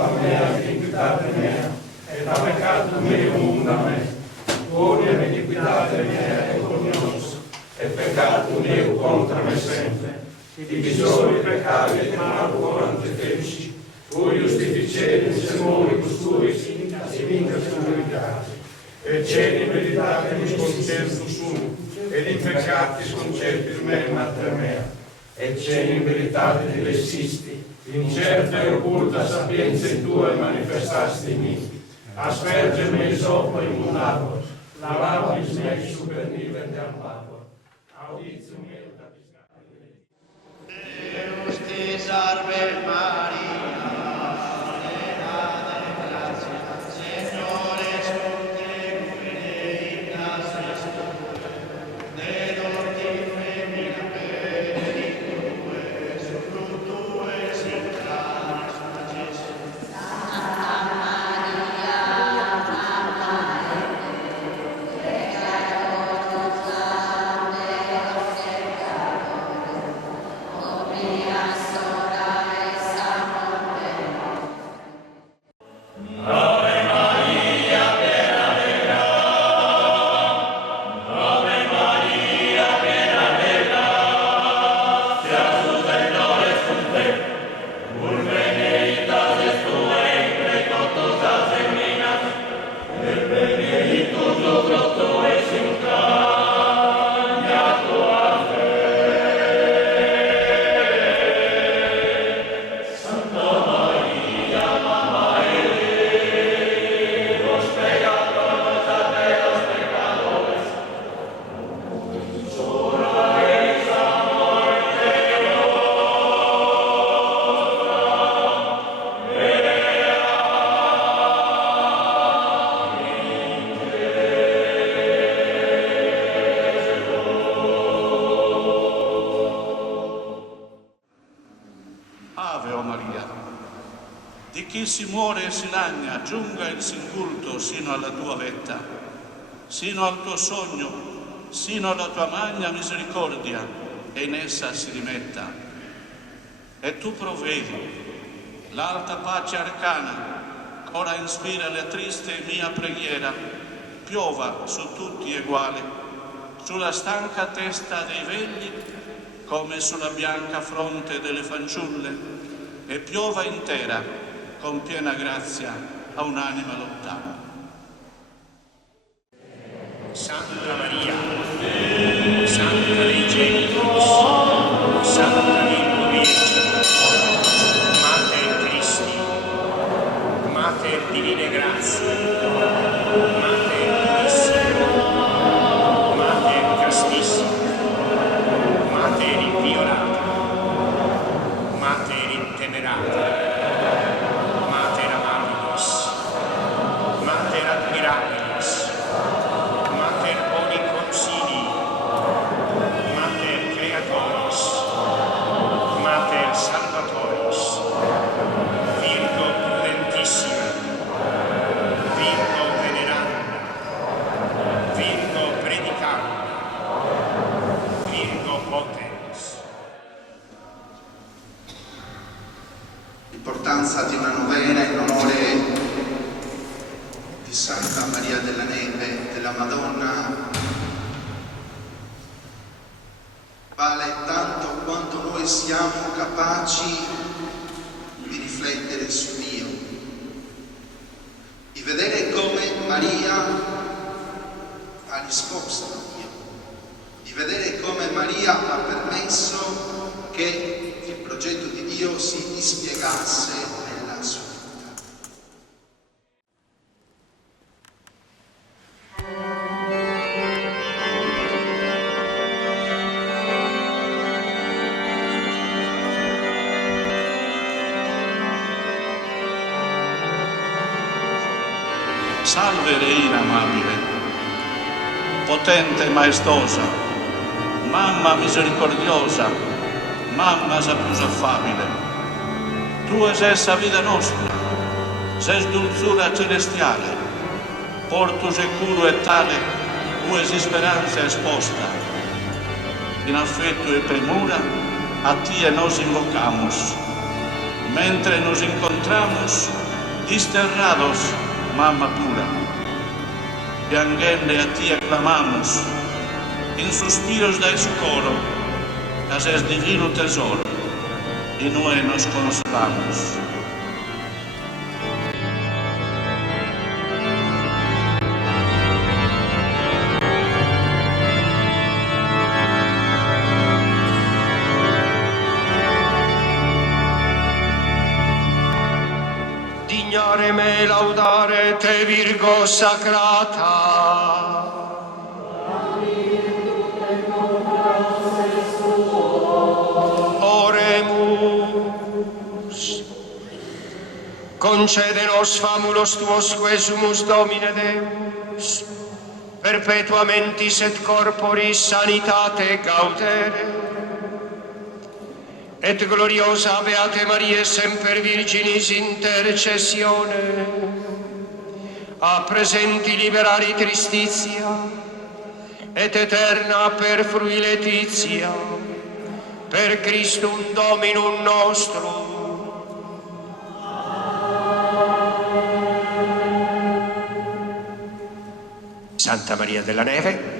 culpa mea, iniquitate mea, et a peccatum meum unda me. Gloria e iniquitate mea et cognos, et peccatum meu contra me sempre. Divisori peccati et malo ante feci, cui justificerem sermonicus tuis, simitas purificati. Et ceni veritatis concertus sum, et in peccatis concertis mem atre mea. Et ceni in veritate dilessisti, incerta e occulta sapienza tua manifestasti in me. Asperge me sopra immunavos, lavabis me super nivem de amavor. Auditium meu da piscate. Deus te salve Maria. Chi si muore e si lagna, giunga il singulto sino alla tua vetta, sino al tuo sogno, sino alla tua magna misericordia, e in essa si rimetta. E tu provvedi l'alta pace arcana, ora inspira la triste mia preghiera, piova su tutti eguale, sulla stanca testa dei vegli, come sulla bianca fronte delle fanciulle, e piova intera, con piena grazia a un'anima lontana. Santa Maria, Santa dei Genitus, Santa Virgo Virgine, Mater Christi, Mater Divine Grazie, Mater Purissima, Mater Castissima, Mater Inviolata, Mater Intemerata, L'importanza di una novena in onore di Santa Maria della Neve, della Madonna, vale tanto quanto noi siamo capaci di riflettere su Dio, di vedere come Maria ha risposto a Dio, di vedere come Maria ha permesso che il progetto di Dio si dispiegasse nella sua vita. Salve Reina amabile, potente e maestosa, mamma misericordiosa, mamma sa più affabile. Tu es essa vida nostra, ses dulzura celestiale, portus e curo e tale, ues speranza esposta. In affetto e premura, a tie nos invocamos. Mentre nos encontramos, desterrados, mamma pura, piangende a ti aclamamos, en suspiros da escoro, as es divino tesoro, y noi nos consolamos. Dignare me laudare te, Virgo sacrata. Oremus. Concedenos famulos tuos quesumus, Domine Deus, perpetuamentis et corporis sanitate gaudere. Et gloriosa Beate Mariae semper Virginis intercessione, a presenti liberari tristitia, et eterna per frui letizia, per Christum Dominum nostrum. Santa Maria della Neve,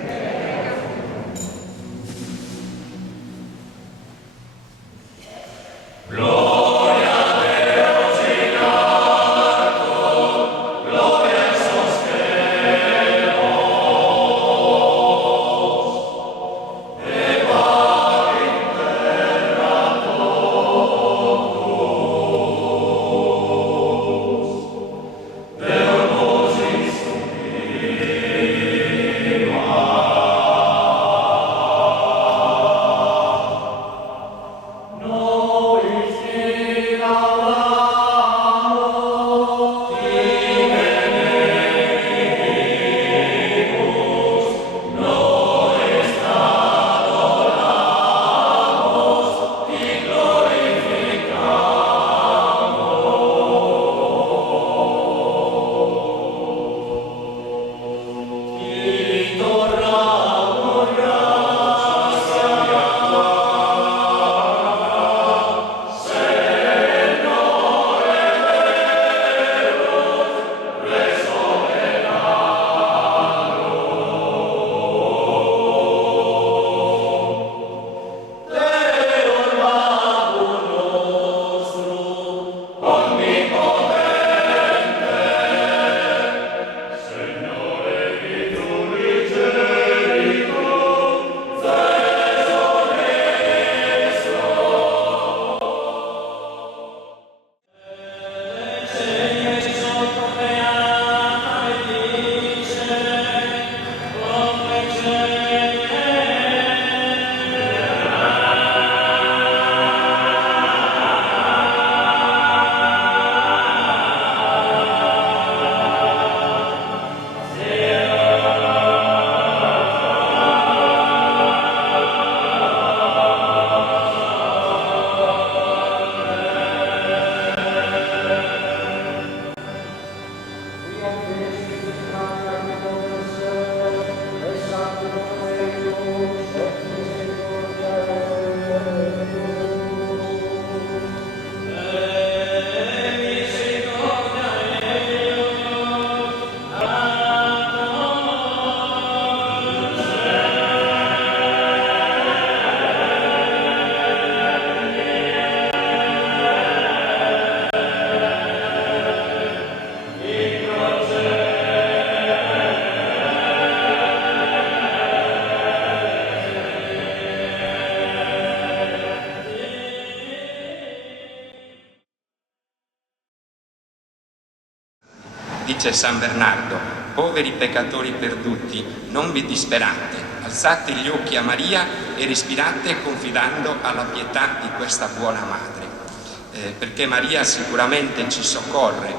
dice San Bernardo: poveri peccatori perduti, non vi disperate, alzate gli occhi a Maria e respirate confidando alla pietà di questa buona madre, perché Maria sicuramente ci soccorre,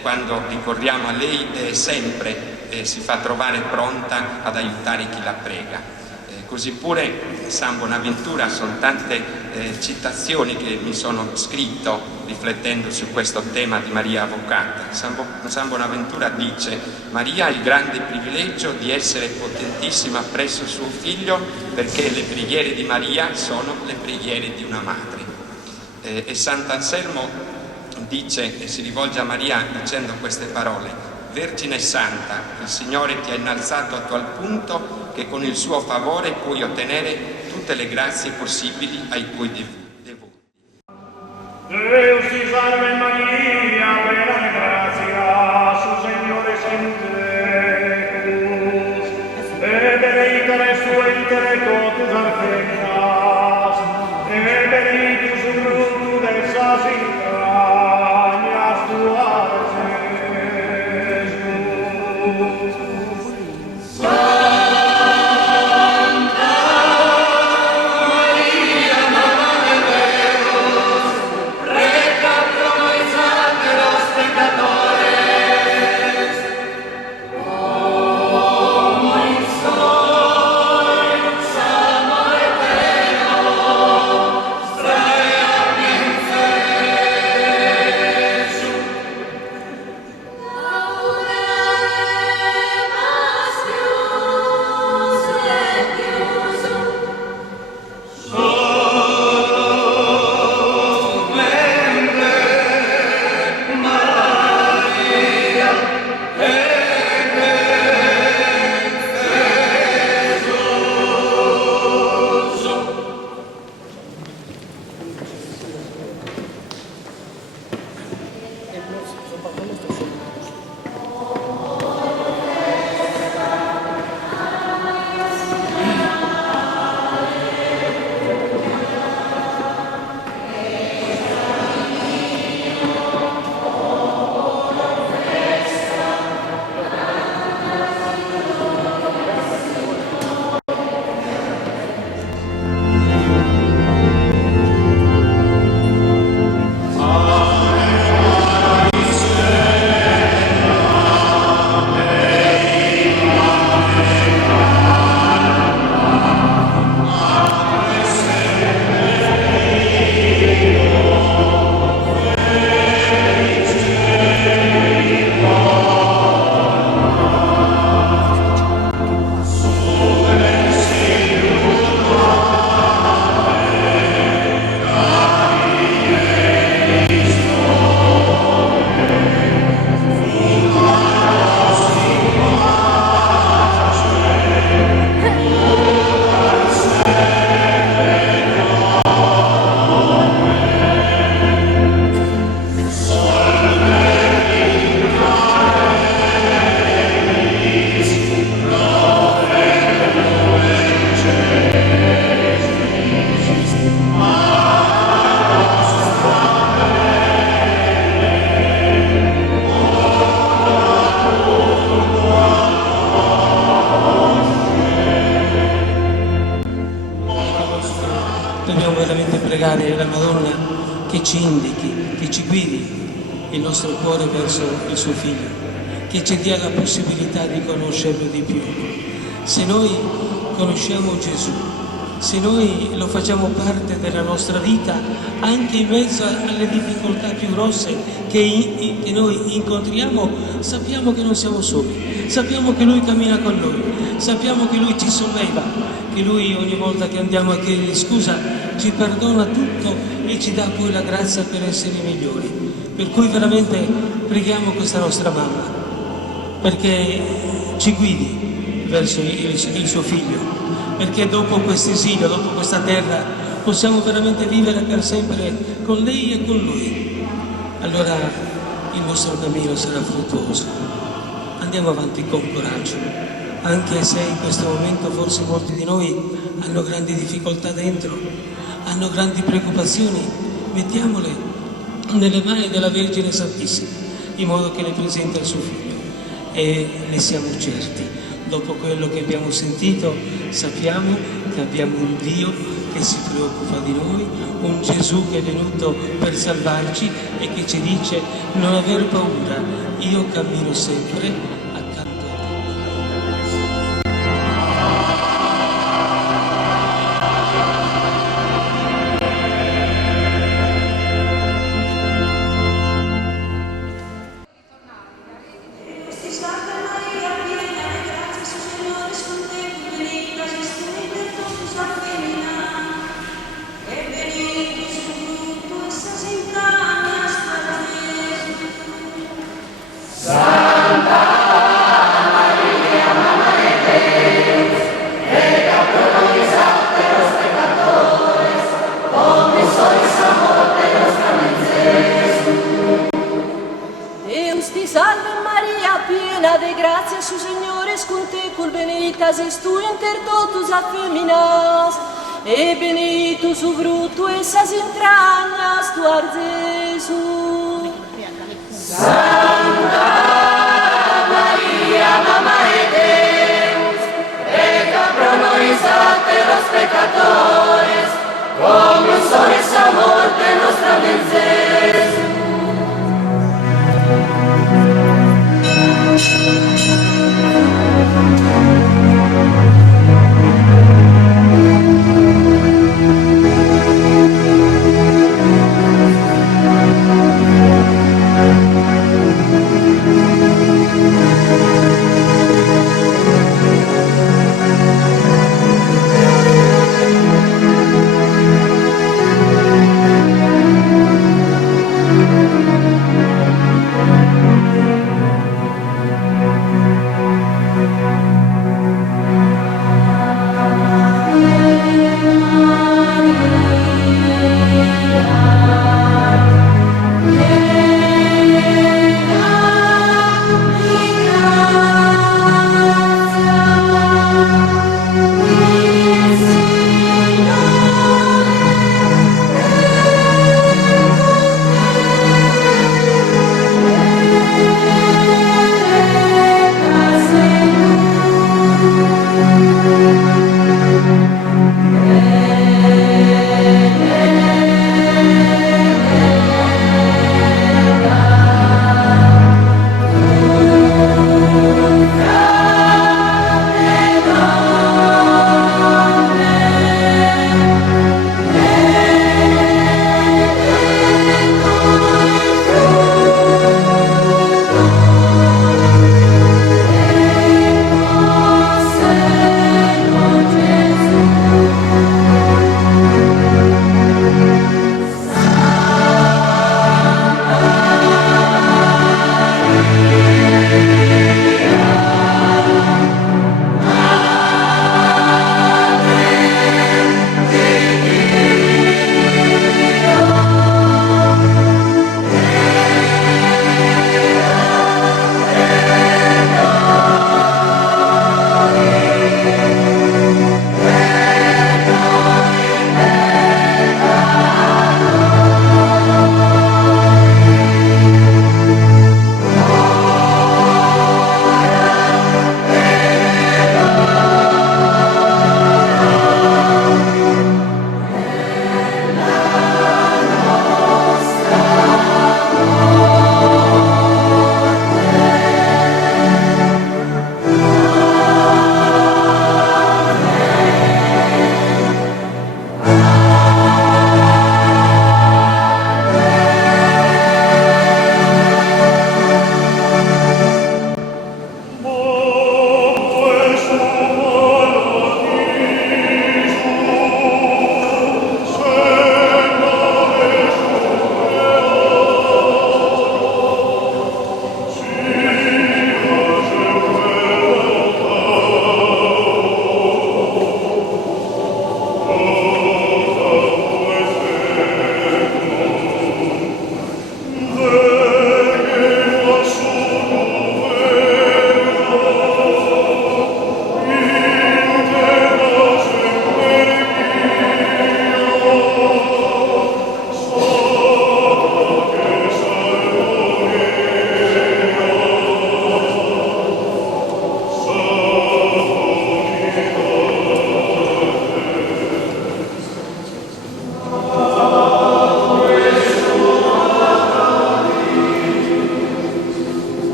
quando ricorriamo a lei sempre si fa trovare pronta ad aiutare chi la prega. Così pure San Bonaventura, sono tante citazioni che mi sono scritto riflettendo su questo tema di Maria Avvocata. San Bonaventura dice: Maria ha il grande privilegio di essere potentissima presso suo figlio, perché le preghiere di Maria sono le preghiere di una madre. E Sant'Anselmo dice e si rivolge a Maria dicendo queste parole: Vergine Santa, il Signore ti ha innalzato a tal punto che con il suo favore puoi ottenere tutte le grazie possibili ai tuoi devoti. Deus ti salve Maria, plena de gratia, su Signore tecus, e benedicta es tu inter totus as feminas, e benedictus fructus ventris tuae, Iesus. pregare la Madonna che ci indichi, che ci guidi il nostro cuore verso il suo Figlio, che ci dia la possibilità di conoscerlo di più. Se noi conosciamo Gesù, se noi lo facciamo parte della nostra vita, anche in mezzo alle difficoltà più grosse che noi incontriamo, sappiamo che non siamo soli, sappiamo che Lui cammina con noi, sappiamo che Lui ci solleva, che Lui ogni volta che andiamo a chiedergli scusa ci perdona tutto e ci dà poi la grazia per essere migliori. Per cui veramente preghiamo questa nostra mamma perché ci guidi verso il suo Figlio, perché dopo questo esilio, dopo questa terra, possiamo veramente vivere per sempre con lei e con Lui. Allora il nostro cammino sarà fruttuoso. Andiamo avanti con coraggio, anche se in questo momento forse molti di noi hanno grandi difficoltà dentro, hanno grandi preoccupazioni, mettiamole nelle mani della Vergine Santissima, in modo che le presenti al suo Figlio. E ne siamo certi, dopo quello che abbiamo sentito, sappiamo che abbiamo un Dio che si preoccupa di noi, un Gesù che è venuto per salvarci e che ci dice non aver paura, io cammino sempre accanto a te. Benedictus fructus ventris tuus, Deus ti salve Maria, piena de gracia, su Señor es con tecum, benedicta es tu inter totus a feminas, e benedictus fructus esas entrañas tuas, Gesù. Santa Maria, Mamma de Deus, prega pro nobis los pecadores, como en esa morte nostra menses.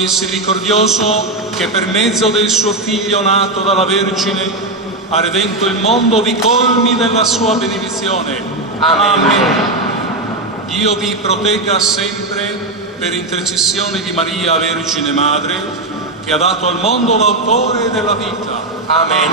misericordioso, che per mezzo del suo Figlio nato dalla Vergine ha redento il mondo, vi colmi della sua benedizione. Amen. Dio vi protegga sempre per intercessione di Maria, Vergine Madre, che ha dato al mondo l'autore della vita. Amen.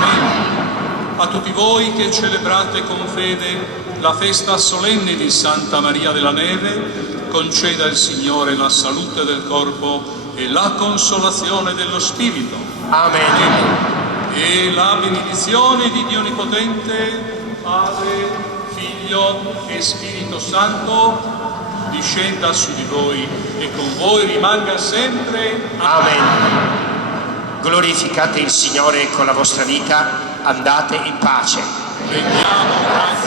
A tutti voi che celebrate con fede la festa solenne di Santa Maria della Neve, conceda il Signore la salute del corpo e la consolazione dello spirito. Amen. E la benedizione di Dio Onnipotente, Padre, Figlio e Spirito Santo, discenda su di voi e con voi rimanga sempre. Amen. Glorificate il Signore con la vostra vita, andate in pace. Rendiamo grazie